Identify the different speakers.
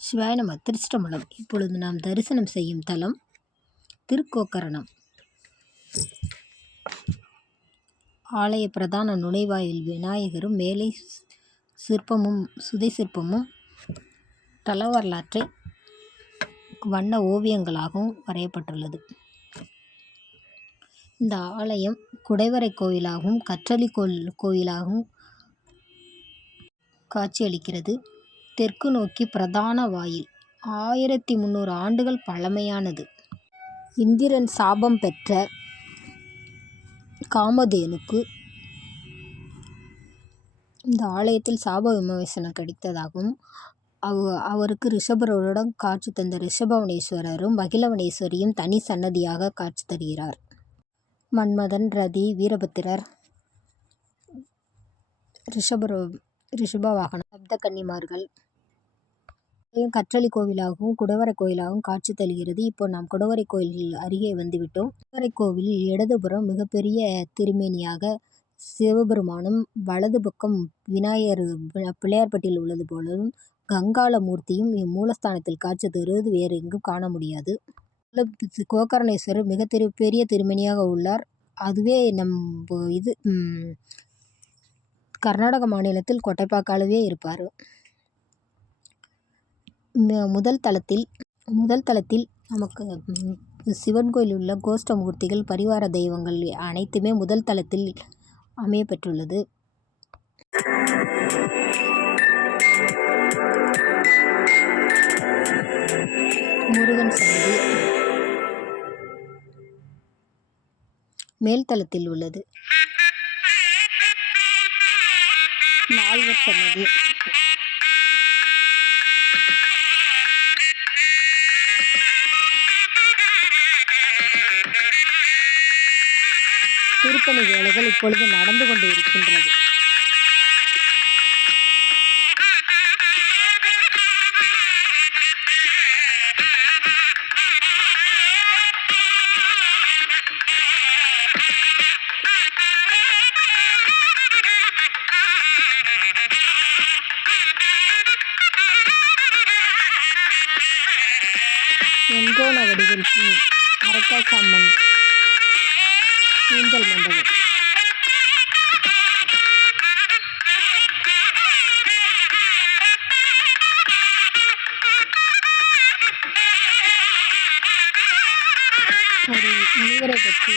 Speaker 1: சிவாய நம இப்பொழுது நாம் தரிசனம் செய்யும் தலம் திருக்கோக்கரணம். ஆலய பிரதான நுழைவாயில் விநாயகரும் மேலே சிற்பமும் சுதை சிற்பமும் தல வரலாற்றை வண்ண ஓவியங்களாகவும் வரையப்பட்டுள்ளது. இந்த ஆலயம் குடைவரை கோயிலாகவும் கற்றளி கோயிலாகவும் காட்சியளிக்கிறது. தெற்கு நோக்கி பிரதான வாயில். ஆயிரத்தி முந்நூறு ஆண்டுகள் பழமையானது. இந்திரன் சாபம் பெற்ற காமதேனுக்கு இந்த ஆலயத்தில் சாப விமோசனம் கிடைத்ததாகவும் அவ அவருக்கு ரிஷபருடன் காட்சி தந்த ரிஷபவனேஸ்வரரும் மகிழவனேஸ்வரியும் தனி சன்னதியாக காட்சி தருகிறார். மன்மதன் ரதி வீரபத்திரர் ரிஷபரோ ரிஷப வாகனம் சப்த கன்னிமார்கள் கற்றளி கோவிலாகவும் குடவரை கோயிலாகவும் காட்சி தருகிறது. இப்போ நாம் குடவரை கோயில் அருகே வந்துவிட்டோம். குடவரை கோவிலில் இடதுபுறம் மிகப்பெரிய திருமேனியாக சிவபெருமானும் வலது பக்கம் விநாயகர் பிள்ளையார்பட்டியில் உள்ளது போலவும் கங்காள மூர்த்தியும் இம்மூலஸ்தானத்தில் காட்சி தருவது வேறு எங்கும் காண முடியாது. கோகர்ணேஸ்வரர் மிக திரு பெரிய திருமணியாக உள்ளார். அதுவே நம் இது கர்நாடக மாநிலத்தில் கொட்டைப்பாக்காலவே இருப்பார். முதல் தளத்தில் முதல் தளத்தில் நமக்கு சிவன் கோயில் உள்ள கோஷ்ட மூர்த்திகள் பரிவார தெய்வங்கள் அனைத்துமே முதல் தளத்தில் அமைய பெற்றுள்ளது. முருகன் சன்னதி. மேல்தளத்தில் உள்ளது. நால்வர் சன்னதி. திருப்பணி வேலைகள் இப்பொழுது நடந்து கொண்டு இருக்கின்றது. எண்கோண வடிவில் அரக்காசம்மன் ஊஞ்சல் மண்டபம். ஒரு முனிவரை பற்றி